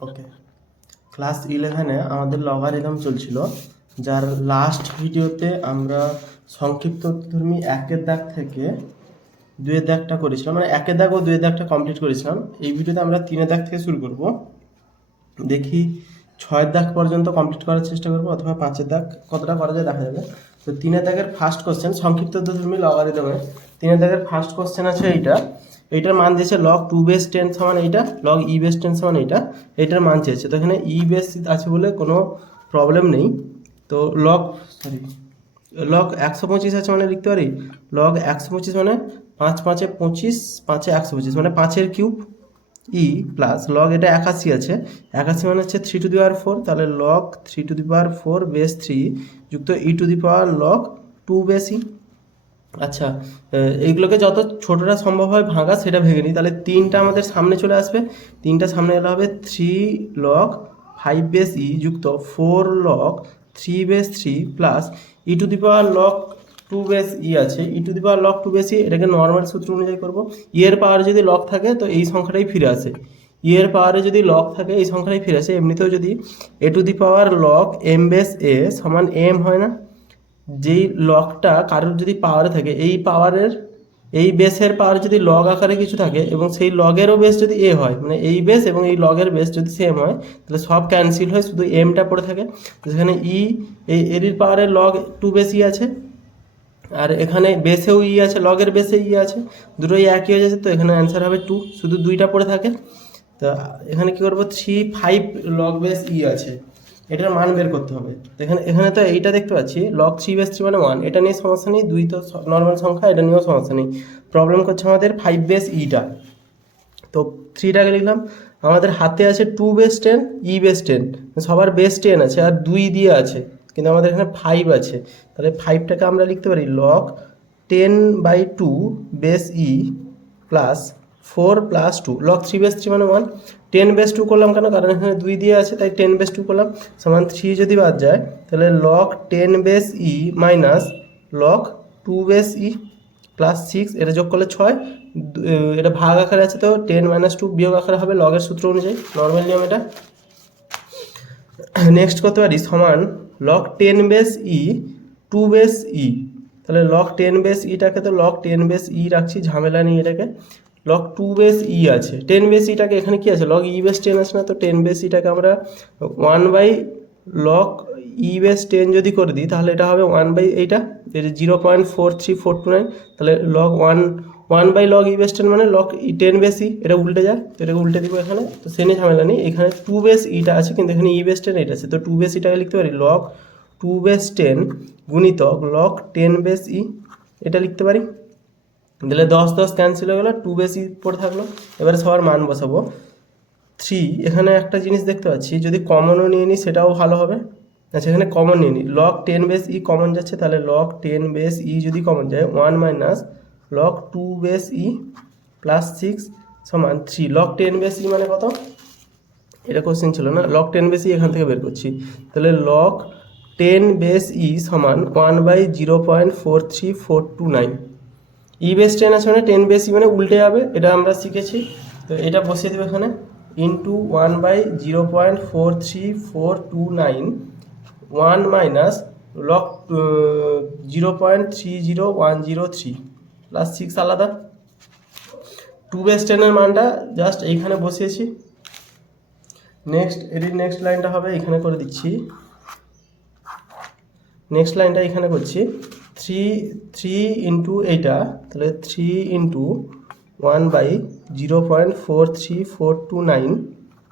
ওকে class ইলেভেনে আমাদের logarithm চলছিল, যার লাস্ট ভিডিওতে আমরা সংক্ষিপ্ত ধর্মী একের দাগ থেকে দুয়ের দাগটা করেছিলাম মানে একের দাগ ও দুয়ের দাগটা কমপ্লিট করেছিলাম। এই ভিডিওতে আমরা তিনের দাগ থেকে শুরু করব। দেখি ছয়ের দাগ পর্যন্ত কমপ্লিট করার চেষ্টা করব, অথবা পাঁচের দাগ কতটা করা যায় দেখা যাবে। তো তিনের দাগের ফার্স্ট কোশ্চেন সংক্ষিপ্ত ধর্মী লগারিদমে তিনের দাগের ফার্স্ট কোশ্চেন আছে এইটা। এইটার মান দিয়েছে লগ টু বেস টেন সমান এইটা লগ ই বেস টেন সমান এইটা এইটার মান চেয়েছে। তো এখানে ই বেস আছে বলে কোনো প্রবলেম নেই। তো লগ সরি লগ একশো পঁচিশ আছে মানে লিখতে পারি? লগ একশো পঁচিশ মানে পাঁচ পাঁচে পঁচিশ পাঁচে একশো পঁচিশ মানে পাঁচের কিউব ই প্লাস লগ এটা একাশি আছে। একাশি মানে হচ্ছে three to the power four তাহলে log three to the power four base three যুক্ত e to the power log two base e আচ্ছা এইগুলোকে যত ছোটটা সম্ভব হয় ভাঙা, সেটা ভেঙে নিই। তাহলে তিনটা আমাদের সামনে চলে আসবে। তিনটা সামনে এলে হবে three log five base e যুক্ত four log three base three plus e to the power log two base e আছে। E to the power log two base e এটাকে নর্মাল সূত্র অনুযায়ী করব। ই এর পাওয়ার যদি লক থাকে, তো এই সংখ্যাটাই ফিরে আসে। ই এর পাওয়ারে যদি লক থাকে, এই সংখ্যাটাই ফিরে আসে। এমনিতেও যদি a to the power log m base a সমান এম হয় না যেই লকটা কারোর যদি পাওয়ারে থাকে, এই পাওয়ারের এই বেসের পাওয়ার যদি লগ আকারে কিছু থাকে এবং সেই লগেরও বেস যদি এ হয় মানে এই বেস এবং এই লগের বেস যদি সেম হয়, তাহলে সব ক্যান্সেল হয়, শুধু এমটা পড়ে থাকে। তো সেখানে ই এই এর পাওয়ারের লগ টু বেশি আছে, আর এখানে বেসেও ই আছে লগের বেসে ই আছে, দুটোই একই হয়ে যাচ্ছে, তো এখানে অ্যান্সার হবে টু শুধু দুইটা পড়ে থাকে। তো এখানে কি করব? Three five log base e আছে। এটার মান বের করতে হবে। এখানে এখানে তো এইটা দেখতে পাচ্ছি লক থ্রি বেস থ্রি মানে ওয়ান এটা নিয়ে সমস্যা নেই, দুই তো নর্মাল সংখ্যা, এটা নিয়েও সমস্যা নেই। প্রবলেম করছে আমাদের ফাইভ বেস ইটা তো থ্রিটাকে লিখলাম, আমাদের হাতে আছে two base ten e base ten সবার বেস টেন আছে, আর দুই দিয়ে আছে, কিন্তু আমাদের এখানে ফাইভ আছে। তাহলে ফাইভটাকে আমরা লিখতে পারি log ten by two base e plus four plus two log three base three মানে ওয়ান টেন বেস টু করলাম কেন? কারণ এখানে দুই দিয়ে আছে, তাই টেন বেস টু করলাম। সমান থ্রি যদি বাদ যায়, তাহলে log ten base e minus log two base e plus six এটা যোগ করলে ছয়। এটা ভাগ আকারে আছে, তো টেন মাইনাস টু বিয়োগ আকারে হবে লগের সূত্র অনুযায়ী নর্মাল নিয়ম এটা। নেক্সট করতে পারি, সমান log ten base e two base e তাহলে লক টেন বেস ইটাকে তো লক টেন বেস ই রাখছি, ঝামেলা নেই এটাকে। লগ টু বেস ই আছে। টেন বেস ইটাকে এখানে কি আছে? লগ ই বেস টেন আছে না? তো টেন বেস ইটাকে আমরা one by log e base ten যদি করে দিই, তাহলে এটা হবে ওয়ান বাই এইটা? Zero point four three four two nine তাহলে log one one by log e base ten মানে log e ten base e এটা উল্টে যায়, তো এটাকে উল্টে দিব এখানে। তো সে নিয়ে ঝামেলা নেই। এখানে টু বেস ইটা আছে, কিন্তু এখানে ই বেস টেন এটা আছে। তো টু বেস ইটাকে লিখতে পারি লগ টু বেস টেন গুণিতক লগ টেন বেস ই এটা লিখতে পারি? তাহলে দশ দশ ক্যান্সেল হয়ে গেলো টু বেশি পড়ে থাকল। এবারে সবার মান বসাবো। থ্রি এখানে একটা জিনিস দেখতে পাচ্ছি, যদি কমনও নিয়ে নিই সেটাও ভালো হবে। আচ্ছা এখানে কমন নিয়ে নিই। Log ten base e common যাচ্ছে, তাহলে লক টেন বেস ই যদি কমন যায় one minus log two base e plus six সমান three log ten base e মানে কত? এটা কোশ্চেন ছিল না। লক টেন বেস ই এখান থেকে বের করছি। তাহলে লক টেন বেস ই সমান one by zero point four three four two nine e base ten আছে মানে টেন বেস ই মানে উল্টে যাবে, এটা আমরা শিখেছি। তো এটা বসিয়ে দেবো এখানে। Into one by zero point four three four two nine one minus log zero point three zero one zero three plus six আলাদা। টু বেস টেনের মানটা জাস্ট এইখানে বসিয়েছি। নেক্সট এটির নেক্সট লাইনটা হবে, এখানে করে দিচ্ছি। নেক্সট লাইনটা এখানে করছি। থ্রি থ্রি ইন্টু এইটা তাহলে three into one by zero point four three four two nine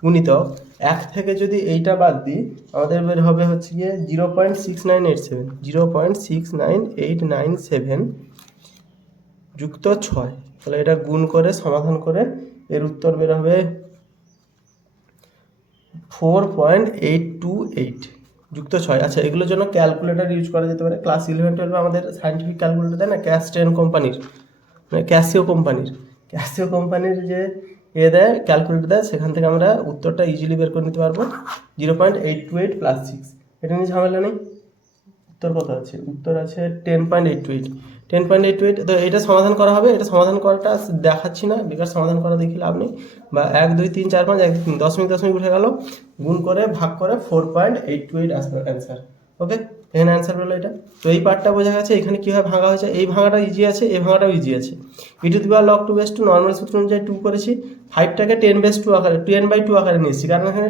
গুণিতক এক থেকে যদি এইটা বাদ দিই, আমাদের বের হবে হচ্ছে গিয়ে zero point six nine eight seven zero point six nine eight nine seven যুক্ত ছয়। তাহলে এটা গুণ করে, সমাধান করে এর উত্তর বের হবে four point eight two eight যুক্ত ছয়। আচ্ছা এগুলোর জন্য ক্যালকুলেটর ইউজ করা যেতে পারে। ক্লাস ইলেভেন টুয়েলভে আমাদের সায়েন্টিফিক ক্যালকুলেটর দেয় না? ক্যাশ টেন কোম্পানির মানে ক্যাশিও কোম্পানির ক্যাশিও কোম্পানির যে এ দেয় ক্যালকুলেটর দেয়, সেখান থেকে আমরা উত্তরটা ইজিলি বের করে নিতে পারব। Zero point eight two eight plus six এটা নিয়ে ঝামেলা নেই। উত্তর কত আছে? উত্তর আছে ten point eight two eight ten point eight eight তো এটা সমাধান করা হবে, এটা সমাধান করাটা দেখাচ্ছি না বেকার সমাধান করা দেখি লাভ নেই। বা এক, দুই, তিন, চার, পাঁচ, এক দশমিক দশমিক উঠে গেল, গুণ করে, ভাগ করে four point eight two eight আসবে অ্যান্সার ওকে এখানে অ্যান্সার হলো এটা। তো এই পার্টটা বোঝা গেছে, এখানে কীভাবে ভাঙা হয়েছে, এই ভাঙাটা ইজি আছে, এই ভাঙাটাও ইজি আছে। ই টু দিবার log two base two normal সূত্র অনুযায়ী টু করেছি ফাইভটাকে টেন বেস টু আকারে টেন বাই টু আকারে নিয়েছি, কারণ এখানে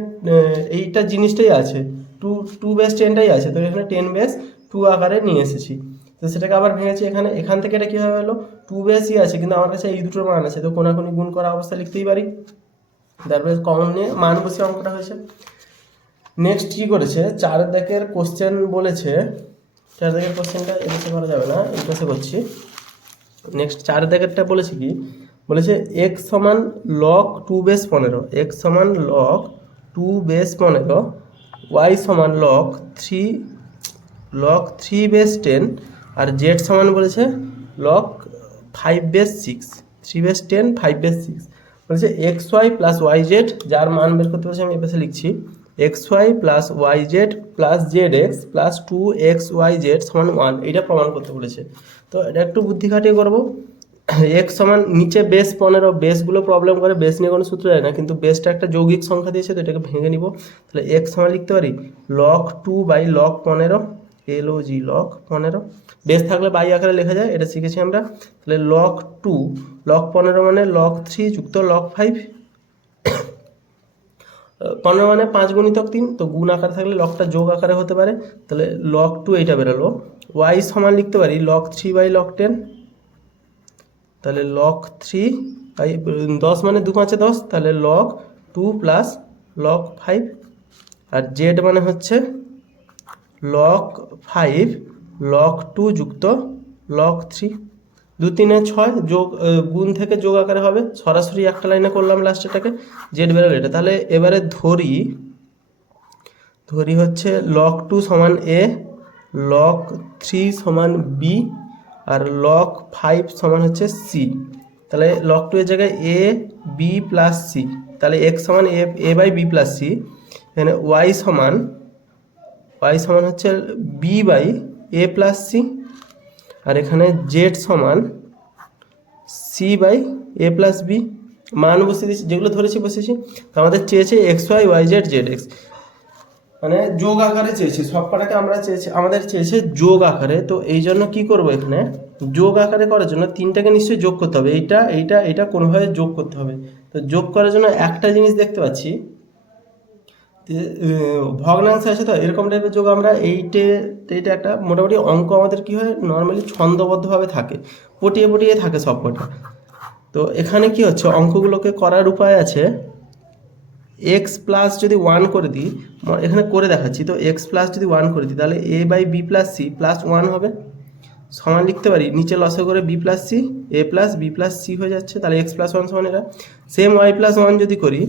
এইটা জিনিসটাই আছে টু টু বেস টেনটাই আছে, তো এখানে টেন বেস টু আকারে নিয়ে এসেছি। তো সেটাকে আবার ভেঙেছি এখানে। এখান থেকে এটা কীভাবে হলো? টু বেসই আছে, কিন্তু আমার কাছে এই দুটোর মান আছে। তো কোনাকুনি গুণ করা অবস্থা লিখতেই পারি। তারপরে কমন নিয়ে মান বসে অঙ্কটা হয়েছে। নেক্সট কী করেছে? চার দাগের কোশ্চেন বলেছে। চার দাগের কোশ্চেনটা এদেশে করা যাবে না, এই পাশে করছি। নেক্সট চার দাগেরটা বলেছে কি? বলেছে এক্স সমান লক টু বেস পনেরো। এক্স সমান লক টু বেস পনেরো। ওয়াই সমান log three log three base ten আর জেড সমান বলেছে log five base six three base ten five base six বলেছে x y plus y z যার মান বের করতে বলেছে আমি এ লিখছি x y plus y z plus z x plus two x y z সমান ওয়ান এটা প্রমাণ করতে বলেছে। তো এটা একটু বুদ্ধি খাটিয়ে করব। এক্স সমান নিচে বেস পনেরো বেসগুলো প্রবলেম করে বেস নিয়ে কোনো সূত্র যায় না, কিন্তু বেসটা একটা যৌগিক সংখ্যা দিয়েছে, তো এটাকে ভেঙে নিব। তাহলে এক্স সমান লিখতে পারি লক টু বাই লক পনেরো এল ও জি লক পনেরো বেস থাকলে বাই আকারে লেখা যায়, এটা শিখেছি আমরা। তাহলে লক টু লক পনেরো মানে লক থ্রি যুক্ত লক ফাইভ পনেরো মানে পাঁচ গুণিতক তিন, তো গুণ আকারে থাকলে লকটা যোগ আকারে হতে পারে। তাহলে লক টু এইটা বেরোলো। ওয়াই সমান লিখতে পারি log three by log ten তাহলে লক থ্রি বাই দশ মানে দু পাঁচে দশ, তাহলে log two plus log five আর জেড মানে হচ্ছে লক ফাইভ লক টু যুক্ত লক থ্রি দু তিনে ছয় যোগ গুণ থেকে যোগ আকারে হবে। সরাসরি একটা লাইনে করলাম লাস্টেটাকে জেড বেরোলো এটা। তাহলে এবারে ধরি ধরি হচ্ছে লক টু সমান এ লক থ্রি সমান বি আর লক ফাইভ সমান হচ্ছে সি তাহলে লক টু এর জায়গায় এ বি প্লাস সি তাহলে এক্স সমান a a by b plus c এখানে ওয়াই সমান ওয়াই সমান হচ্ছে b by a plus c আর এখানে জেড সমান c by a plus b মান বসিয়ে দিচ্ছি যেগুলো ধরেছি বসেছি তো আমাদের চেয়েছে x y y z z x মানে যোগ আকারে চেয়েছি, সব কটাকে আমরা চেয়েছি, আমাদের চেয়েছে যোগ আকারে, তো এই জন্য কি করব এখানে? যোগ আকারে করার জন্য তিনটাকে নিশ্চয়ই যোগ করতে হবে, এইটা এইটা এটা কোনোভাবে যোগ করতে হবে। তো যোগ করার জন্য একটা জিনিস দেখতে পাচ্ছি ভগ্নাংশ আছে তো, এরকম টাইপের যোগ আমরা এইটে, এইটা একটা মোটামুটি অঙ্ক আমাদের কি হয় নর্মালি ছন্দবদ্ধভাবে থাকে পটিয়ে পটিয়ে থাকে সব কটা তো এখানে কি হচ্ছে, অঙ্কগুলোকে করার উপায় আছে এক্স প্লাস যদি ওয়ান করে দিই এখানে করে দেখাচ্ছি, তো এক্স প্লাস যদি ওয়ান করে দিই, তাহলে a by b plus c plus one হবে। সমান লিখতে পারি, নিচে লসে করে b plus c a plus b plus c হয়ে যাচ্ছে, তাহলে এক্স প্লাস ওয়ান সমান এটা সেম ওয়াই প্লাস ওয়ান যদি করি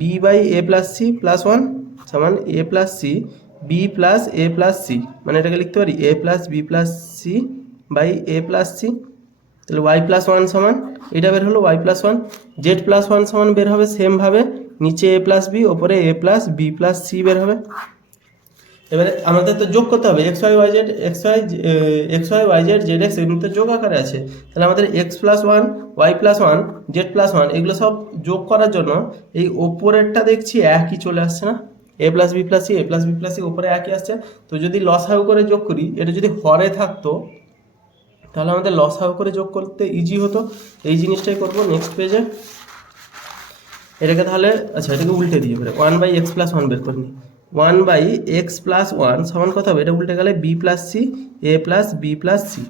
b by a plus c plus one সমান a plus c b plus a plus c মানে এটাকে লিখতে পারি a plus b plus c by a plus c তাহলে ওয়াই প্লাস ওয়ান সমান, এটা বের হলো y plus one z plus one সমান বের হবে সেমভাবে নিচে এ প্লাস বি ওপরে a plus b plus c বের হবে। এবারে আমাদের তো যোগ করতে হবে x y y z x y x y y z z x এগুলো তো যোগ আকারে আছে, তাহলে আমাদের x plus one y plus one z plus one এগুলো সব যোগ করার জন্য এই ওপরেরটা দেখছি একই চলে আসছে না? A plus b plus c a plus b plus c ওপরে একই আসছে। তো যদি লসাগু করে যোগ করি, এটা যদি হরে থাকতো, তাহলে আমাদের লসাগু করে যোগ করতে ইজি হতো। এই জিনিসটাই করব নেক্সট পেজে এটাকে তাহলে আচ্ছা এটাকে উল্টে দিয়ে এবারে one by x plus one বের করে নিই। One by x plus one সমান কত হবে, এটা উল্টে গেলে b plus c a plus b plus c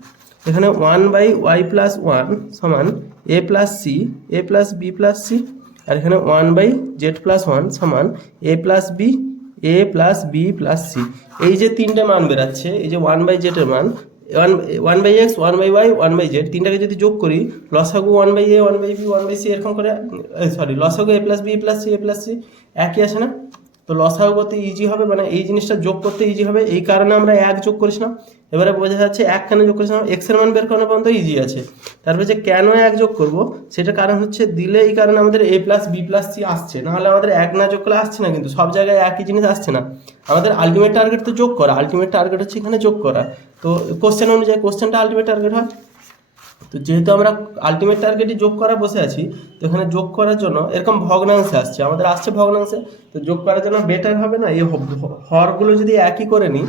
এখানে one by y plus one সমান a plus c a plus b plus c আর এখানে one by z plus one সমান a plus b a plus b plus c এই যে তিনটে মান বেরাচ্ছে, এই যে ওয়ান বাই জেডের মান one one by x one by y one by z তিনটাকে যদি যোগ করি, লসাগু one by a one by b one by c এরকম করে সরি লসাগু a plus b plus c a plus c একই আছে না? তো লসাগু করতে ইজি হবে মানে এই জিনিসটা যোগ করতে ইজি হবে, এই কারণে আমরা এক যোগ করেছিলাম এবারে বোঝা যাচ্ছে এক কেন যোগ করেছিলাম এক্সের মান বের করানো পর্যন্ত ইজি আছে। তারপরে যে কেন এক যোগ করব, সেটা কারণ হচ্ছে দিলে এই কারণে আমাদের a plus b plus c আসছে। নাহলে আমাদের এক না যোগ করলে আসছে না কিন্তু, সব জায়গায় একই জিনিস আসছে না। আমাদের আলটিমেট টার্গেট তো যোগ করা আলটিমেট টার্গেট হচ্ছে এখানে যোগ করা। তো কোশ্চেন অনুযায়ী কোশ্চেনটা আলটিমেট টার্গেট হয়? তো যেহেতু আমরা আলটিমেট টার্গেটে যোগ করা বসে আছি, তো এখানে যোগ করার জন্য এরকম ভগ্নাংশে আসছে। আমাদের আসছে ভগ্নাংশে, তো যোগ করার জন্য বেটার হবে না? এই হরগুলো যদি একই করে নিই,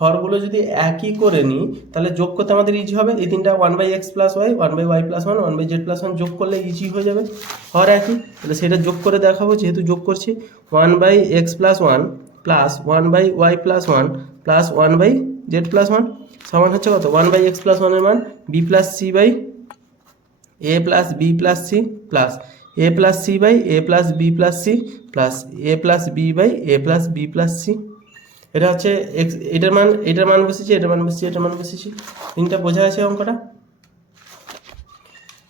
হরগুলো যদি একই করে নিই, তাহলে যোগ করতে আমাদের ইজি হবে। এই তিনটা one by x plus y one by y plus one one by z plus one যোগ করলে ইজি হয়ে যাবে। হর একই, তাহলে সেটা যোগ করে দেখাবো, যেহেতু যোগ করছি। One by x plus one plus one by y plus one plus one by z plus one সমান হচ্ছে কত? ওয়ান বাই এক্স প্লাস ওয়ানের মান b plus c by a plus b plus c plus a plus c by a plus b plus c plus a plus b by a plus b plus c এটা হচ্ছে x এটার মান এটার মান বসেছি, এটার মান বসেছি, এটার মান বসেছি। তিনটা বোঝা গেছে অঙ্কটা?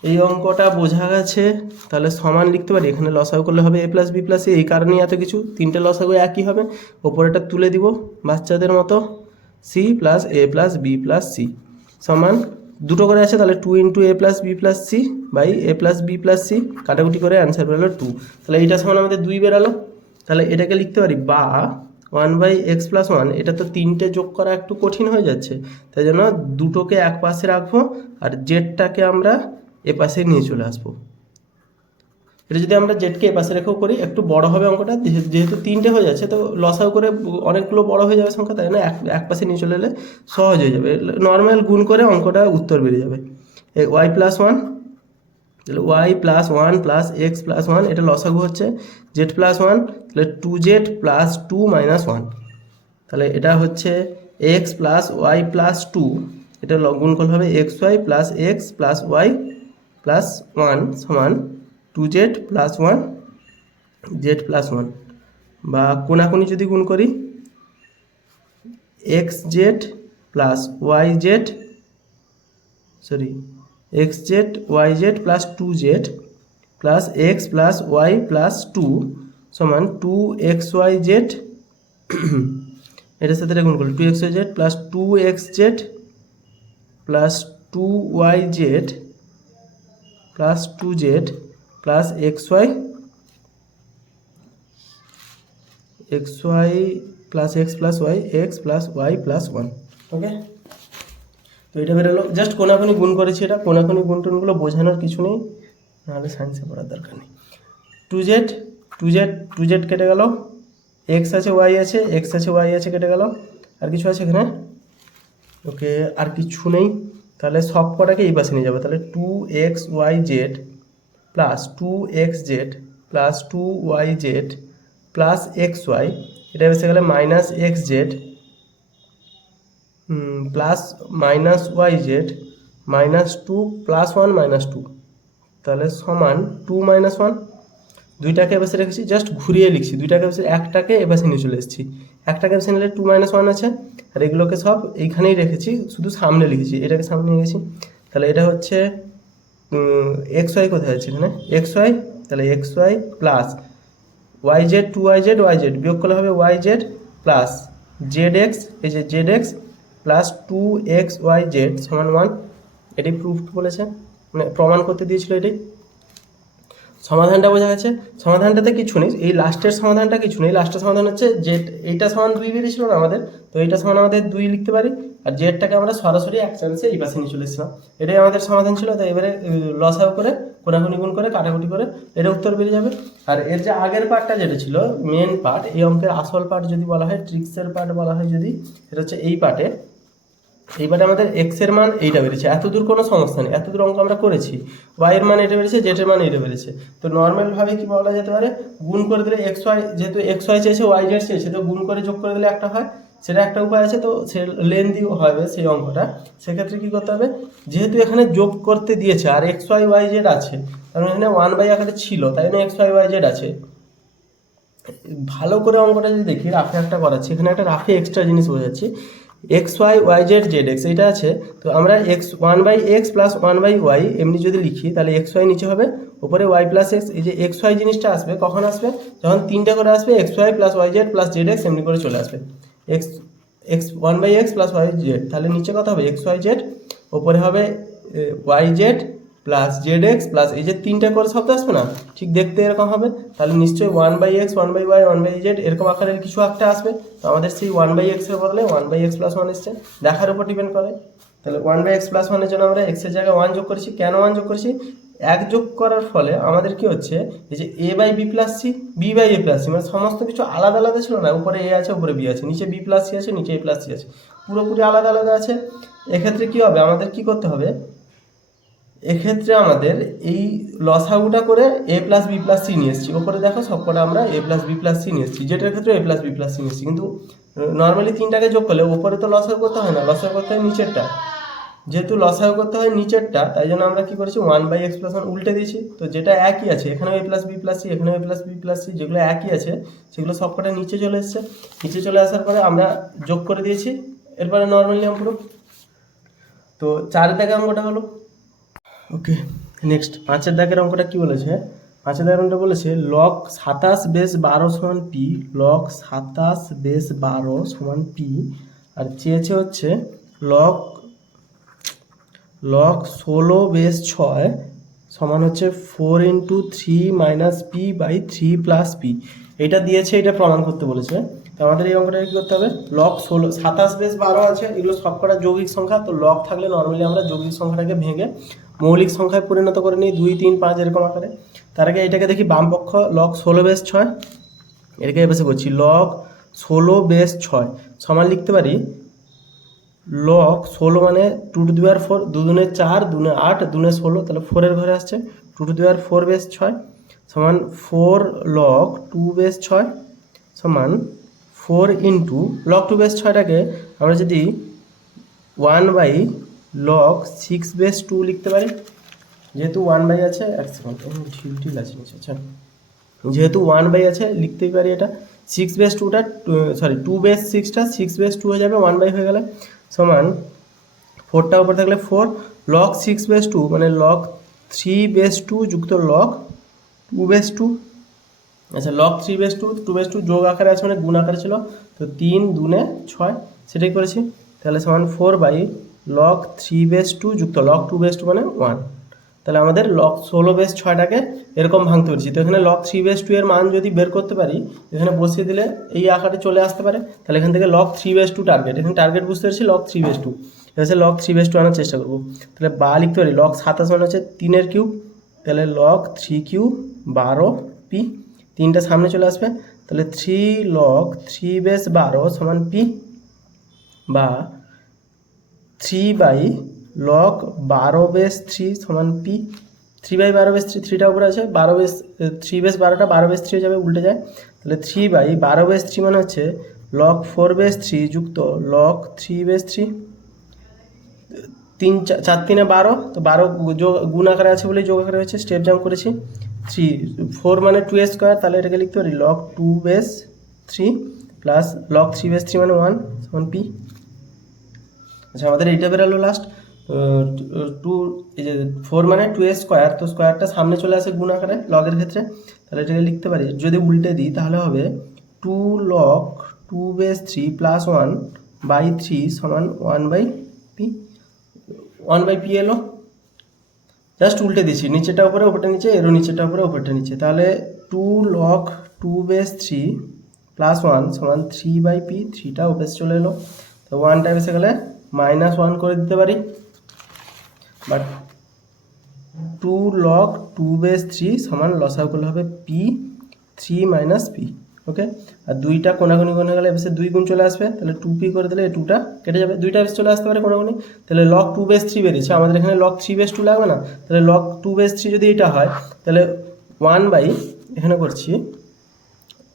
এই অঙ্কটা বোঝা গেছে, তাহলে সমান লিখতে পারি। এখানে লসাগু করলে হবে এ প্লাস বি প্লাস এই কারণেই এত কিছু। তিনটে লসাগু একই হবে। ওপরেটা তুলে দিব বাচ্চাদের মতো। C plus a plus b plus c সমান দুটো করে আছে, তাহলে two into a plus b plus c by a plus b plus c কাটাকুটি করে অ্যান্সার বেরোলো টু তাহলে এইটা সমান আমাদের দুই বেরালো। তাহলে এটাকে লিখতে পারি বা one by x plus one এটা তো তিনটে যোগ করা একটু কঠিন হয়ে যাচ্ছে। তাই জন্য দুটোকে এক পাশে রাখব আর জেডটাকে আমরা এ পাশে নিয়ে চলে আসব। এটা যদি আমরা জেডকে এ পাশে রেখেও করি, একটু বড় হবে অঙ্কটা যেহে- যেহেতু তিনটে হয়ে যাচ্ছে, তো লসাও করে অনেকগুলো বড় হয়ে যাবে সংখ্যা, তাই না? এক এক পাশে নিয়ে চলে এলে সহজ হয়ে যাবে। নর্মাল গুণ করে অঙ্কটা উত্তর বেরিয়ে যাবে। ওয়াই প্লাস ওয়ান তাহলে y plus one plus x plus one এটা লসাগু হচ্ছে। জেড প্লাস ওয়ান তাহলে two z plus two minus one তাহলে এটা হচ্ছে x plus y plus two এটা ল- গুণফল হবে x y plus x plus y plus one সমান two z plus one z plus one বা কোনাকুনি যদি গুণ করি x z plus y z sorry x z y z plus two z plus x plus y plus two সমান two x Y z এটার সাথে গুণ করল two x y z plus two x z plus two y z plus two z plus x y x y plus x plus y, x plus y plus one. Okay? তো এটা বেরোলো just কোনাকুনি গুণ করেছি এটা কোনাকুনি গুণ টুনগুলো বোঝানোর কিছু নেই, নাহলে সায়েন্সে পড়ার দরকার নেই। Two z two z two z কেটে গেল। এক্স আছে ওয়াই আছে এক্স আছে ওয়াই আছে, কেটে গেল। আর কিছু আছে এখানে? ওকে, আর কিছু নেই। তাহলে সব কটাকে এই পাশে নিয়ে যাব। তাহলে two x y z plus two x z plus two y z plus x y এটা এসে গেলে minus x z plus minus y z minus two plus one minus two তাহলে সমান টু মাইনাস ওয়ান দুইটাকে এবার রেখেছি just ঘুরিয়ে লিখছি, দুইটাকে এবার একটাকে এবার নিয়ে চলে এসেছি, একটাকে এবার নিলে টু মাইনাস ওয়ান আছে, আর এগুলোকে সব এইখানেই রেখেছি, শুধু সামনে লিখেছি, এটাকে সামনে নিয়ে গেছি, তাহলে এটা হচ্ছে এক্স ওয়াই কোথায় আছে এখানে এক্স ওয়াই তাহলে x y plus y z two y z y z বিয়োগ করলে হবে y z plus z x এই যে z x plus two x y z সমান ওয়ান এটি প্রুফ বলেছে মানে প্রমাণ করতে দিয়েছিল এটি। সমাধানটা বোঝা গেছে, সমাধানটাতে কিছু নেই, এই লাস্টের সমাধানটা কিছু নেই লাস্টের সমাধান হচ্ছে জেড এইটা সমান দুই বেরিয়েছিল না আমাদের, তো এইটা সমান আমাদের দুই লিখতে পারি। আর জেডটাকে আমরা সরাসরি এক চান্সে এই পাশে নিয়ে চলে এসেছিলাম। এটাই আমাদের সমাধান ছিল, তো এবারে লস আউট করে, কোনাকুনি গুণ করে, কাটাকুটি করে এটা উত্তর বেরিয়ে যাবে। আর এর যে আগের পার্টটা যেটা ছিল মেন পার্ট এই অঙ্কের আসল পার্ট যদি বলা হয় ট্রিক্সের পার্ট বলা হয় যদি এটা হচ্ছে এই পার্টে এইবারে আমাদের এক্সের মান এইটা বেরিয়েছে। এত দূর কোনো সমস্যা নেই। এত দূর অঙ্ক আমরা করেছি। ওয়াই এর মান এটা বেরিয়েছে জেটের মান এটা বেরিয়েছে। তো নর্মালভাবে কি বলা যেতে পারে? গুণ করে দিলে এক্স ওয়াই যেহেতু এক্স ওয়াই চেয়েছে ওয়াই জেড চেয়েছে, তো গুণ করে যোগ করে দিলে একটা হয়। সেটা একটা উপায় আছে, তো সে লেন্দি হবে সেই অঙ্কটা। সেক্ষেত্রে কী করতে হবে, যেহেতু এখানে যোগ করতে দিয়েছে, আর এক্স ওয়াই ওয়াই জেড আছে কারণ এখানে ওয়ান বাই আকারে ছিল, তাই না এক্স ওয়াই ওয়াই জেড আছে। ভালো করে অঙ্কটা যদি দেখি, রাফে একটা করাচ্ছি, এখানে একটা রাফে এক্সট্রা জিনিস বোঝাচ্ছি। X y y z z x এটা আছে, তো আমরা x one by x plus one by y এমনি যদি লিখি, তাহলে এক্স ওয়াই নিচে হবে, ওপরে ওয়াই প্লাস এক্স এই যে এক্স ওয়াই জিনিসটা আসবে, কখন আসবে? যখন তিনটে করে আসবে x y plus y z plus z x এমনি করে চলে আসবে। X x one by x plus y z তাহলে নিচে কত হবে? এক্স ওয়াই জেড ওপরে হবে y z plus z x plus এই যে তিনটে করে শব্দ আসবে না? ঠিক দেখতে এরকম হবে। তাহলে নিশ্চয়ই one by x one by y one by z এরকম আকারের কিছু একটা আসবে। তো আমাদের সেই ওয়ান বাই এক্সের বদলে one by x plus one এসছে। দেখার উপর ডিপেন্ড করে। তাহলে ওয়ান বাই এক্স প্লাস ওয়ানের জন্য আমরা এক্সের জায়গায় ওয়ান যোগ করেছি। কেন ওয়ান যোগ করেছি? এক যোগ করার ফলে আমাদের কি হচ্ছে? এই যে a by b plus c b by a plus c মানে সমস্ত কিছু আলাদা আলাদা ছিল না, উপরে এ আছে, উপরে বি আছে, নিচে বি প্লাস সি আছে, নিচে এ প্লাস সি আছে, পুরোপুরি আলাদা আলাদা আছে। এক্ষেত্রে কি হবে? আমাদের কি করতে হবে? এক্ষেত্রে আমাদের এই লসাগুটা করে a plus b plus c নিয়ে এসেছি। ওপরে দেখো সবকটা আমরা a plus b plus c নিয়ে এসেছি। যেটার ক্ষেত্রে a plus b plus c নিয়ে এসেছি। কিন্তু নর্মালি তিনটাকে যোগ করলে ওপরে তো লসাগু করতে হয় না লসাগু করতে হয় নিচেরটা। যেহেতু লসাগু করতে হয় নিচেরটা, তাই জন্য আমরা কি করেছি? One by x plus one উল্টে দিয়েছি। তো যেটা একই আছে, এখানেও a plus b plus c এখানেও a plus b plus c যেগুলো একই আছে, সেগুলো সবকটা নিচে চলে এসেছে। নিচে চলে আসার পরে আমরা যোগ করে দিয়েছি। এরপরে নর্মালি পুরো তো চারের দাগে অঙ্কটা হলো। ওকে নেক্সট পাঁচের দাগের অঙ্কটা কি বলেছে? পাঁচের দাগের অঙ্কটা বলেছে লক সাতাশ বেশ বারো সমান পি লক সাতাশ বেশ বারো সমান পি আর চেয়েছে হচ্ছে লক লক ষোলো বেশ ছয় সমান হচ্ছে four into three minus p by three plus p এটা দিয়েছে, এটা প্রমাণ করতে বলেছে। তো আমাদের এই অঙ্কটা কি করতে হবে? লক ষোলো, সাতাশ বেশ বারো আছে, এগুলো সবকটা যৌগিক সংখ্যা। তো লক থাকলে নর্মালি আমরা যৌগিক সংখ্যাটাকে ভেঙে মৌলিক সংখ্যায় পরিণত করে নিই দুই, তিন, পাঁচ এরকম আকারে। তার আগে এটাকে দেখি বাম পক্ষ লক ষোলো বেশ ছয়। এটাকে এবার করছি লক ষোলো বেশ ছয়। সমান লিখতে পারি লক ষোলো মানে টু টু দুয়ার ফোর দুগুণে চার, দুনে আট, দুনে ষোলো, তাহলে ফোরের ঘরে আসছে টু টু দুয়ার ফোর বেস ছয়, সমান ফোর লক টু বেস ছয়, সমান four into log two base ছয়টাকে আমরা যদি one by log six base two লিখতে পারি, যেহেতু ওয়ান বাই আছে এক সেকেন্ড ঢিল ঢিল আছে নিচে আচ্ছা যেহেতু ওয়ান বাই আছে, লিখতেই পারি এটা সিক্স বেস টুটা সরি টু বেস সিক্সটা সিক্স বেস টু হয়ে যাবে ওয়ান বাই হয়ে গেলে সমান ফোরটা উপরে থাকলে four log six base two মানে লক থ্রি বেস টু যুক্ত লক টু বেস টু আচ্ছা log three base two two base two যোগ আকারে আছে মানে গুণ আকারে ছিল। তো তিন দুনে ছয়, সেটাই করেছি। তাহলে সমান four by log three base two যুক্ত লক টু বেস টু মানে ওয়ান তাহলে আমাদের লক ষোলো বেস ছয়টাকে এরকম ভাঙতে পেরেছি। তো এখানে লক থ্রি বেস টু এর মান যদি বের করতে পারি, এখানে বসিয়ে দিলে এই আকারে চলে আসতে পারে। তাহলে এখান থেকে log three base two target এখানে টার্গেট বুঝতে পারছি লক থ্রি বেস টু এবার লক থ্রি বেস টু আনার চেষ্টা করব। তাহলে বা লিখতে পারি লক সাতাশ মানে হচ্ছে তিনের কিউব তাহলে লক থ্রি কিউ বারো পি তিনটা সামনে চলে আসবে। তাহলে থ্রি লক থ্রি বেস বারো সমান পি বা থ্রি বাই লক বারো বেস থ্রি সমান পি থ্রি বাই বারো বেস থ্রি থ্রিটা উপরে আছে, বারো বেস থ্রি বেস বারোটা, বারো বেস থ্রি হয়ে যাবে, উল্টে যায়। তাহলে থ্রি বাই বারো বেস থ্রি মানে হচ্ছে লক ফোর বেস থ্রি যুক্ত লক থ্রি বেস থ্রি তিন চার তিনে বারো, তো বারো যোগ, গুণ আকারে আছে বলে যোগ আকারে হচ্ছে স্টেপ জাম্প করেছি। থ্রি ফোর মানে টু এ স্কোয়ার তাহলে এটাকে লিখতে পারি log two base three plus log three base three মানে ওয়ান সমান পি আচ্ছা আমাদের এইটা বেরালো লাস্ট টু এই যে ফোর মানে টু এ স্কোয়ার তো স্কোয়ারটা সামনে চলে আসে গুণ আকারে লগের ক্ষেত্রে, তাহলে এটাকে লিখতে পারি। যদি উল্টে দিই, তাহলে হবে two log two base three plus one by three সমান one by P one by P এলো জাস্ট উল্টে দিচ্ছি, নিচেটা উপরে, ওপরটা নিচে, এরও নিচেটা উপরে, ওপরটা নিচে। তাহলে two log two base three plus one সমান থ্রি বাই পি থ্রিটা ওপেস চলে এলো। তো ওয়ানটা এসে গেলে মাইনাস ওয়ান করে দিতে পারি। But two log two base three সমান লসাগু করলে হবে P three minus P okay আর দুইটা কোনাগুনি কোনে গেলে এসে দুই গুণ চলে আসবে, তাহলে টু পি করে দিলে টুটা কেটে যাবে। দুইটা বেশ চলে আসতে পারে কোনাগুনি তাহলে লক টু বেস থ্রি বেরিয়েছে। আমাদের এখানে লক থ্রি বেস টু লাগবে না, তাহলে লক টু বেস থ্রি যদি এটা হয়, তাহলে ওয়ান বাই এখানে করছি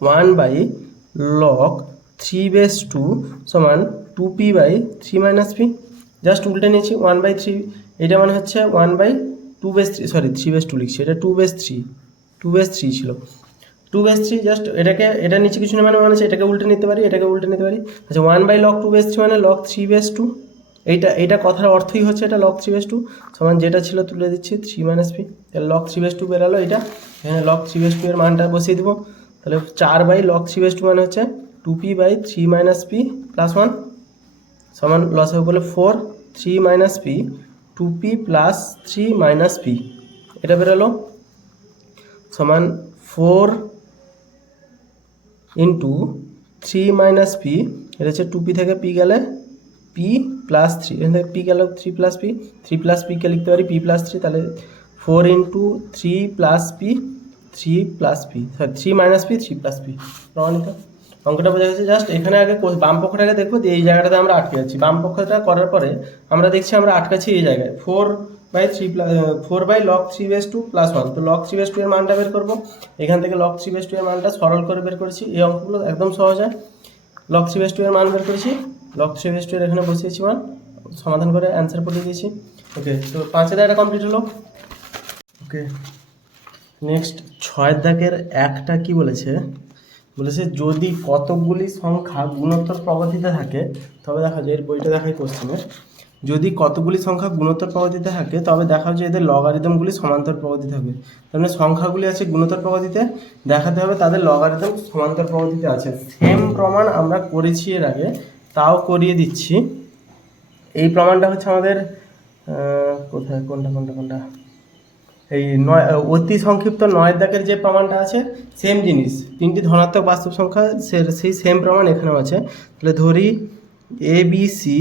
one by log three base two সমান two P by three minus P just উল্টে নিয়েছি ওয়ান বাই থ্রি এটা মানে হচ্ছে one by two base three sorry three base two লিখছি। এটা two base three two base three ছিল। Two base three just এটাকে, এটা নিচে কিছু না মানে মানে এটাকে উল্টে নিতে পারি, এটাকে উল্টে নিতে পারি। আচ্ছা one by log two base three মানে লক থ্রি বেস টু এইটা এইটা কথার অর্থই হচ্ছে এটা লক থ্রি বেস টু সমান যেটা ছিল তুলে দিচ্ছি থ্রি মাইনাস পি তাহলে লক থ্রি বেস টু বেরালো এটা। এখানে লক থ্রি বেস টু এর মানটা বসিয়ে দেবো। তাহলে চার by log three base two মানে হচ্ছে two P by three minus P plus one সমান লস হবে বলে four three minus P two P plus three minus P এটা বেরোলো। সমান four into three minus P এটা হচ্ছে টু পি থেকে পি গেলে পি প্লাস থ্রি এখান থেকে পি গেল three plus P three plus পিকে লিখতে পারি পি প্লাস থ্রি তাহলে four into three plus P three plus P sorry three minus P three plus P প্রমাণিত অঙ্কটা বোঝা গেছে জাস্ট এখানে আগে বাম পক্ষটাকে দেখব যে এই জায়গাটাতে আমরা আটকে যাচ্ছি। বাম পক্ষটা করার পরে আমরা দেখছি আমরা আটকাচ্ছি এই জায়গায়। Four by three plus four by log three base two plus one তো লক থ্রি বেস টু এর মানটা বের করব। এখান থেকে লক থ্রি বেস টু এর মানটা সরল করে বের করেছি। এই অঙ্কগুলো একদম সহজ হয়। লক থ্রি বেস টু এর মান বের করেছি। লক থ্রি বেস টু এর এখানে বসিয়েছি মান। সমাধান করে অ্যান্সার পড়িয়ে দিয়েছি। ওকে তো পাঁচের এটা কমপ্লিট হলো। ওকে নেক্সট ছয়ের দাগের একটা কি বলেছে? বলেছে যদি কতকগুলি সংখ্যা গুণোত্তর প্রগতিতে থাকে, তবে দেখা যায়, এর বইটা দেখাই কোশ্চেনের, যদি কতগুলি সংখ্যা গুণোত্তর প্রগতিতে থাকে, তবে দেখা যায় এদের লগারিদমগুলি সমান্তর প্রগতিতে থাকবে তার মানে সংখ্যাগুলি আছে গুণোত্তর প্রগতিতে দেখাতে হবে তাদের লগারিদম সমান্তর প্রগতিতে আছে। সেম প্রমাণ আমরা করেছি এর আগে, তাও করিয়ে দিচ্ছি। এই প্রমাণটা হচ্ছে আমাদের কোথায়, কোনটা কোনটা কোনটা? এই নয় অতি সংক্ষিপ্ত নয় দাগের যে প্রমাণটা আছে সেম জিনিস। তিনটি ধনাত্মক বাস্তব সংখ্যা সেই সেম প্রমাণ এখানেও আছে। তাহলে ধরি এ বি সি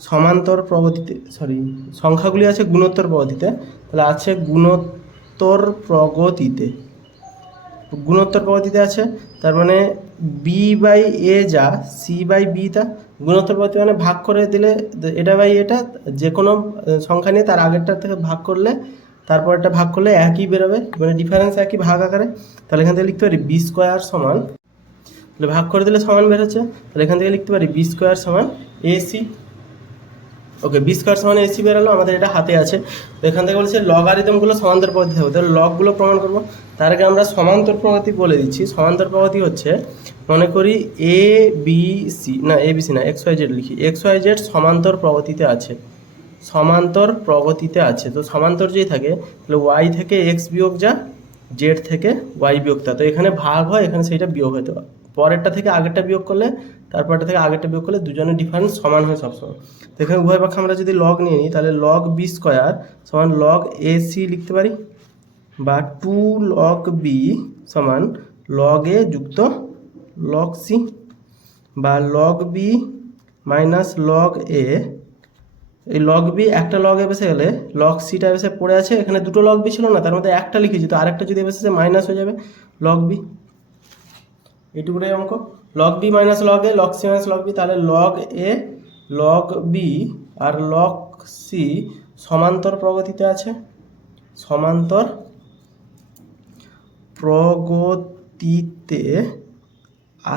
সমান্তর প্রগতিতে সরি সংখ্যাগুলি আছে গুণোত্তর প্রগতিতে। তাহলে আছে গুণোত্তর প্রগতিতে। গুণোত্তর প্রগতিতে আছে, তার মানে বি বাই এ যা সি বাই বি তা, গুণোত্তর প্রগতি মানে ভাগ করে দিলে, এটা বাই এটা যে কোনো সংখ্যা নিয়ে তার আগেরটার থেকে ভাগ করলে তারপর একটা ভাগ করলে একই বেরোবে। মানে ডিফারেন্স একই ভাগ আকারে। তাহলে এখান থেকে লিখতে পারি বি স্কোয়ার সমান। তাহলে ভাগ করে দিলে সমান বেরোচ্ছে। তাহলে এখান থেকে লিখতে পারি বি স্কোয়ার সমান এসি ওকে বি স্কোয়ার সমান এসি বেরোলো। আমাদের এটা হাতে আছে। তো এখান থেকে বলছে লগারিদমগুলো সমান্তর প্রগতি হবে। তাহলে লগগুলো প্রমাণ করব। তার আগে আমরা সমান্তর প্রগতি বলে দিচ্ছি। সমান্তর প্রগতি হচ্ছে, মনে করি এ বি সি না এ বি সি না এক্স ওয়াই জেড লিখি। এক্স ওয়াই জেড সমান্তর প্রগতিতে আছে। সমান্তর প্রগতিতে আছে। তো সমান্তর যেই থাকে, তাহলে ওয়াই থেকে এক্স বিয়োগ যা জেড থেকে ওয়াই বিয়োগ তা। তো এখানে ভাগ হয়, এখানে সেইটা বিয়োগ হয়। তো পরেরটা থেকে আগেরটা বিয়োগ করলে, তারপরটা থেকে আগেরটা বিয়োগ করলে দুজনের ডিফারেন্স সমান হয় সবসময়। তো এখানে উভয় পক্ষে আমরা যদি লগ নিয়ে নিই, তাহলে লগ বি স্কোয়ার সমান লগ এ সি লিখতে পারি, বা টু লগ বি সমান লগ এ যুক্ত লগ সি বা log B minus log A এই লগ বি একটা লগ এ বসে গেলে লগ সিটা এসে পড়ে আছে। এখানে দুটো লগ বি ছিল না, তার মধ্যে একটা লিখেছি, তো আরেকটা যদি এসে মাইনাস হয়ে যাবে। লগ বি এইটুকুটাই অঙ্ক। Log B minus log A log C minus log B তাহলে লগ এ লগ বি আর লগ সি সমান্তর প্রগতিতে আছে। সমান্তর প্রগতিতে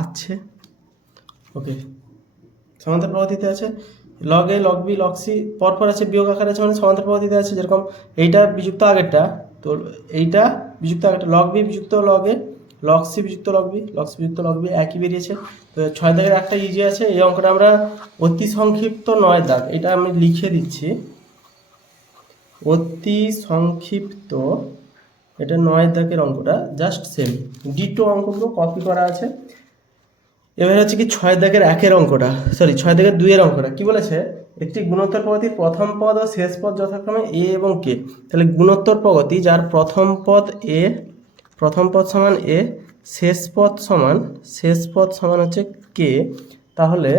আছে। ওকে সমান্তর প্রগতিতে আছে। Log A log B log C পরপর আছে বিয়োগ আকারে আছে মানে সমান্তর প্রগতিতে আছে, যেরকম এইটা বিযুক্ত আগেরটা, তো এইটা বিযুক্ত আগেরটা লগ বি বিযুক্ত লগ এ লগ সি বিযুক্ত লগ বি লগ সি বিযুক্ত লগ বি একই বেরিয়েছে, তো ছয় দাগের একটা ইজি আছে, এই অঙ্কটা আমরা অতি সংক্ষিপ্ত নয় দাগ, এটা আমি লিখে দিচ্ছি, অতি সংক্ষিপ্ত, এটা নয় দাগের অঙ্কটা জাস্ট সেম ডিটো অঙ্কগুলো কপি করা আছে এবার হচ্ছে কি ছয় দাগের একের অঙ্কটা সরি ছয় দাগের দুইয়ের অঙ্কটা। কি বলেছে? একটি গুণোত্তর প্রগতির প্রথম পদ ও শেষ পদ যথাক্রমে এ এবং কে। তাহলে গুণোত্তর প্রগতি যার প্রথম পদ এ, প্রথম পদ সমান এ, শেষ পদ সমান, শেষ পদ সমান হচ্ছে কে। তাহলে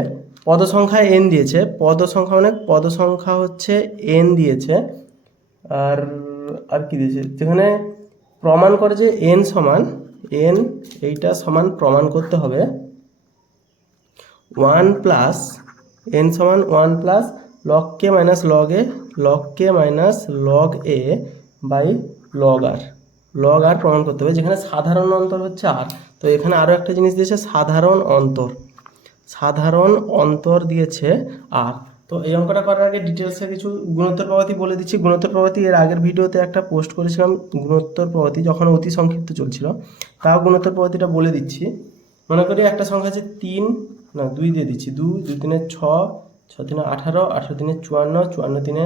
পদ সংখ্যা এন দিয়েছে পদ সংখ্যা মানে পদ সংখ্যা হচ্ছে এন দিয়েছে। আর আর কি দিয়েছে? যেখানে প্রমাণ করে যে এন সমান, এন এইটা সমান প্রমাণ করতে হবে। ওয়ান প্লাস এন সমান one plus log K minus log A log K minus log A by log R log R প্রমাণ করতে হবে, যেখানে সাধারণ অন্তর হচ্ছে আর তো এখানে আরও একটা জিনিস দিয়েছে, সাধারণ অন্তর। সাধারণ অন্তর দিয়েছে আর তো এই অঙ্কটা করার আগে ডিটেলসে কিছু গুণোত্তর প্রগতি বলে দিচ্ছি। গুণোত্তর প্রগতি এর আগের ভিডিওতে একটা পোস্ট করেছিলাম, গুণোত্তর প্রগতি যখন অতি সংক্ষিপ্ত চলছিল, তাও গুণোত্তর প্রগতিটা বলে দিচ্ছি। মনে করি একটা সংখ্যা আছে তিন না, দুই দিয়ে দিচ্ছি। দুই দুই তিনে ছ ছ তিনে আঠারো আঠারো তিনে চুয়ান্ন চুয়ান্ন তিনে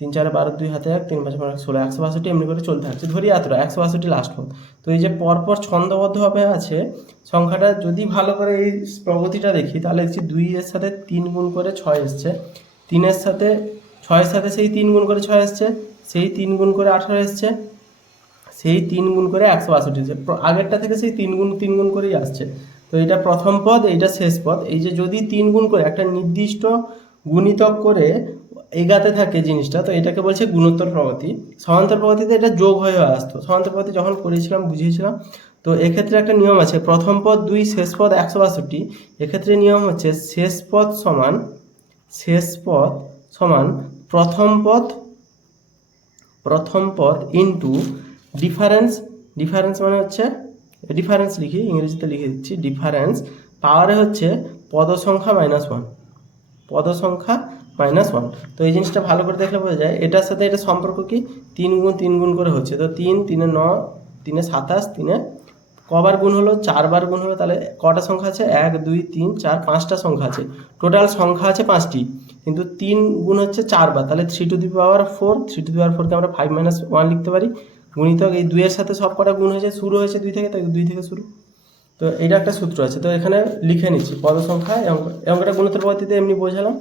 তিন চারে বারো, দুই হাতে এক, তিন পাঁচ পাঁচ, ষোলো, একশো বাষট্টি, এমনি করে চলতে থাকছে। ধরি এতটা একশো বাষট্টি লাস্ট হোক তো এই যে পরপর ছন্দবদ্ধভাবে আছে, সংখ্যাটা যদি ভালো করে এই প্রগতিটা দেখি, তাহলে দেখছি দুইয়ের সাথে তিন গুণ করে ছয় এসছে। তিনের সাথে ছয়ের সাথে সেই তিন গুণ করে ছয় এসছে, সেই তিন গুণ করে আঠারো এসছে, সেই তিন গুণ করে একশো বাষট্টি আগেরটা থেকে সেই তিন গুণ তিন গুণ করেই আসছে। তো এটা প্রথম পদ, এইটা শেষ পদ। এই যে যদি তিন গুণ করে, একটা নির্দিষ্ট গুণিতক করে এগাতে থাকে জিনিসটা, তো এটাকে বলছে গুণোত্তর প্রগতি। সমান্তর প্রগতিতে এটা যোগ হয়ে আসতো। সমান্তর প্রগতি যখন করেছিলাম, বুঝিয়েছিলাম, তো এক্ষেত্রে একটা নিয়ম আছে, প্রথম পদ দুই, শেষ পদ একশো বাষট্টি। এক্ষেত্রে নিয়ম হচ্ছে শেষ পদ সমান, শেষ পদ সমান প্রথম পদ প্রথম পদ ইনটু ডিফারেন্স ডিফারেন্স মানে হচ্ছে ডিফারেন্স লিখি, ইংরেজিতে লিখে দিচ্ছি ডিফারেন্স পাওয়ারে হচ্ছে পদ সংখ্যা মাইনাস ওয়ান পদ সংখ্যা মাইনাস ওয়ান তো এই জিনিসটা ভালো করে দেখলে বোঝা যায়, এটার সাথে এটা সম্পর্ক কি? তিন গুণ তিন গুণ করে হচ্ছে। তো তিন, তিনে ন, তিনে সাতাশ, তিনে কবার গুণ হলো, চারবার গুণ হলো, তাহলে কটা সংখ্যা আছে? এক, দুই, তিন, চার, পাঁচটা সংখ্যা আছে। টোটাল সংখ্যা আছে পাঁচটি, কিন্তু তিন গুণ হচ্ছে চারবার, তাহলে three to the power four three to the power ফোরকে আমরা ফাইভ মাইনাস ওয়ান লিখতে পারি। গুণিতক এই দুইয়ের সাথে সব কটা গুণ হয়েছে, শুরু হয়েছে দুই থেকে তাই দুই থেকে শুরু। তো এটা একটা সূত্র আছে, তো এখানে লিখে নিচ্ছি পদ সংখ্যা অঙ্কটা গুণোত্তর পদ্ধতিতে এমনি বোঝালাম।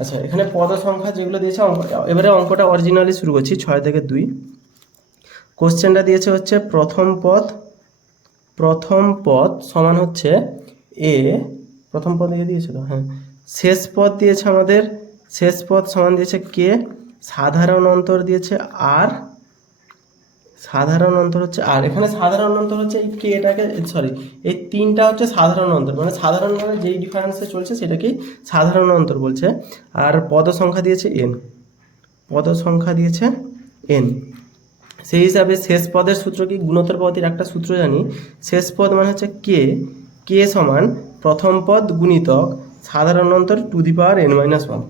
আচ্ছা এখানে পদ সংখ্যা যেগুলো দিয়েছে, অঙ্ক এবারে অঙ্কটা অরিজিনালি শুরু করছি, ছয় থেকে দুই। কোশ্চেনটা দিয়েছে হচ্ছে, প্রথম পদ প্রথম পদ সমান হচ্ছে এ প্রথম পদ দিয়ে দিয়েছিল হ্যাঁ। শেষ পদ দিয়েছে আমাদের, শেষ পদ সমান দিয়েছে কে? সাধারণ অন্তর দিয়েছে আর সাধারণ অন্তর হচ্ছে আর, এখানে সাধারণ অন্তর হচ্ছে এই কে এটাকে সরি এই তিনটা হচ্ছে সাধারণ অন্তর মানে সাধারণভাবে যেই ডিফারেন্সে চলছে সেটাকেই সাধারণ অন্তর বলছে। আর পদ সংখ্যা দিয়েছে এন পদ সংখ্যা দিয়েছে এন সেই হিসাবে শেষ পদের সূত্র কি? গুণোত্তর পদ্ধতির একটা সূত্র জানি। শেষ পদ মানে হচ্ছে কে কে সমান প্রথম পদ গুণিতক সাধারণ অন্তর to the power N minus one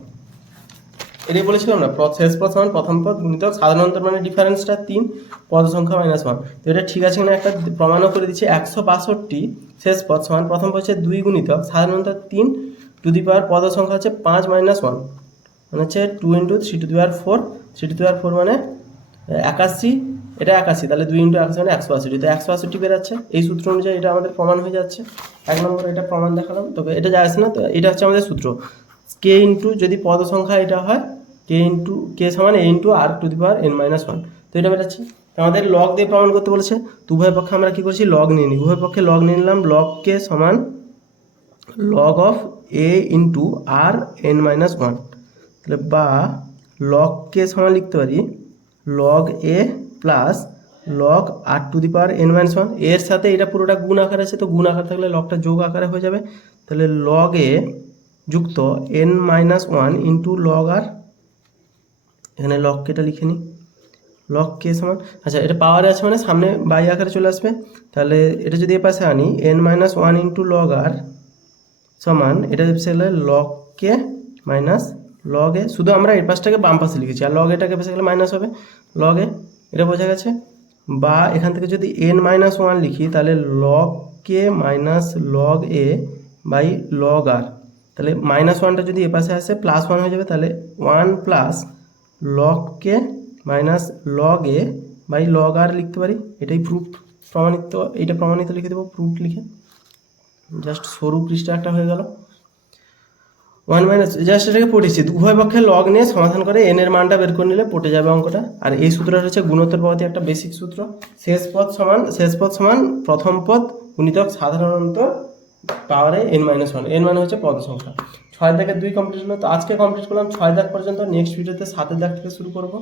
এটাই বলেছিলাম না শেষ পদ সমান, প্রথম পদ গুণিতক সাধারণ অন্তর মানে ডিফারেন্সটা তিন পদ সংখ্যা মাইনাস ওয়ান তো এটা ঠিক আছে কিনা একটা প্রমাণও করে দিচ্ছে, একশো বাষট্টি শেষ পদ সমান, প্রথম পদ হচ্ছে দুই গুণিতক সাধারণ অন্তর তিন, টু দি পাওয়ার পদ সংখ্যা হচ্ছে পাঁচ মাইনাস ওয়ান মানে হচ্ছে two into three to the power four three to the power four মানে একাশি, এটা একাশি, তাহলে দুই ইন্টু একাশি মানে একশো আশিটি তো একশো আশিটি বেরাচ্ছে, এই সূত্র অনুযায়ী এটা আমাদের প্রমাণ হয়ে যাচ্ছে। এক নম্বর এটা প্রমাণ দেখালাম, তবে এটা যাচ্ছে না, তো এটা হচ্ছে আমাদের সূত্র। কে ইন্টু যদি পদ সংখ্যা এটা হয় কে ইন্টু কে সমান A into R to the power N minus one তো এটা বেরাচ্ছে। তো আমাদের লগ দিয়ে প্রমাণ করতে বলেছে, তো উভয় পক্ষে আমরা কী করছি? লগ নিয়ে নিই। উভয় পক্ষে লগ নিয়ে নিলাম লগ কে সমান log of A into R N minus one তাহলে বা লগ কে সমান লিখতে পারি log A plus log R to the power N minus ওয়ানের সাথে এটা পুরোটা গুণ আকার আছে, তো গুণ আকার থাকলে লগটা যোগ আকারে হয়ে যাবে। তাহলে লগ এ যুক্ত N minus one into log R এখানে লগ কেটা লিখে নিই লগ কে সমান আচ্ছা এটা পাওয়ারে আছে মানে সামনে বাই আকারে চলে আসবে। তাহলে এটা যদি এ পাশে আনি N minus one into log R সমান, এটা গেলে লগ কে মাইনাস লগ শুধু আমরা এই পাশটাকে বাম পাশে লিখেছি, আর লগ এটাকে পেছে গেলে মাইনাস হবে। লগ এটা বোঝা গেছে। বা এখান থেকে যদি এন মাইনাস ওয়ান লিখি, তাহলে log K minus log A by log R তাহলে মাইনাস ওয়ানটা যদি এ পাশে আসে প্লাস ওয়ান হয়ে যাবে, তাহলে one plus log K minus log A by log R লিখতে পারি। এটাই প্রুফ প্রমাণিত এটা প্রমাণিত লিখে দেবো প্রুফ লিখে। জাস্ট সরু পৃষ্ঠা একটা হয়ে গেল। ওয়ান মাইনাস জাস্ট এটাকে পড়েছি, উভয় পক্ষে লগ নিয়ে সমাধান করে এন এর মানটা বের করে নিলে পটে যাবে অঙ্কটা। আর এই সূত্রটা হচ্ছে গুণোত্তর পদ্ধতি একটা বেসিক সূত্র। শেষ পদ সমান, শেষ পদ সমান প্রথম পদ, গুণিতক সাধারণত পাওয়ারে এন মাইনাস ওয়ান এন মানে হচ্ছে পদ সংখ্যা। ছয় দাগের দুই কমপ্লিট হলো, তো আজকে কমপ্লিট করলাম, ছয় দাগ পর্যন্ত নেক্সট ভিডিওতে সাতের দাগ থেকে শুরু করব।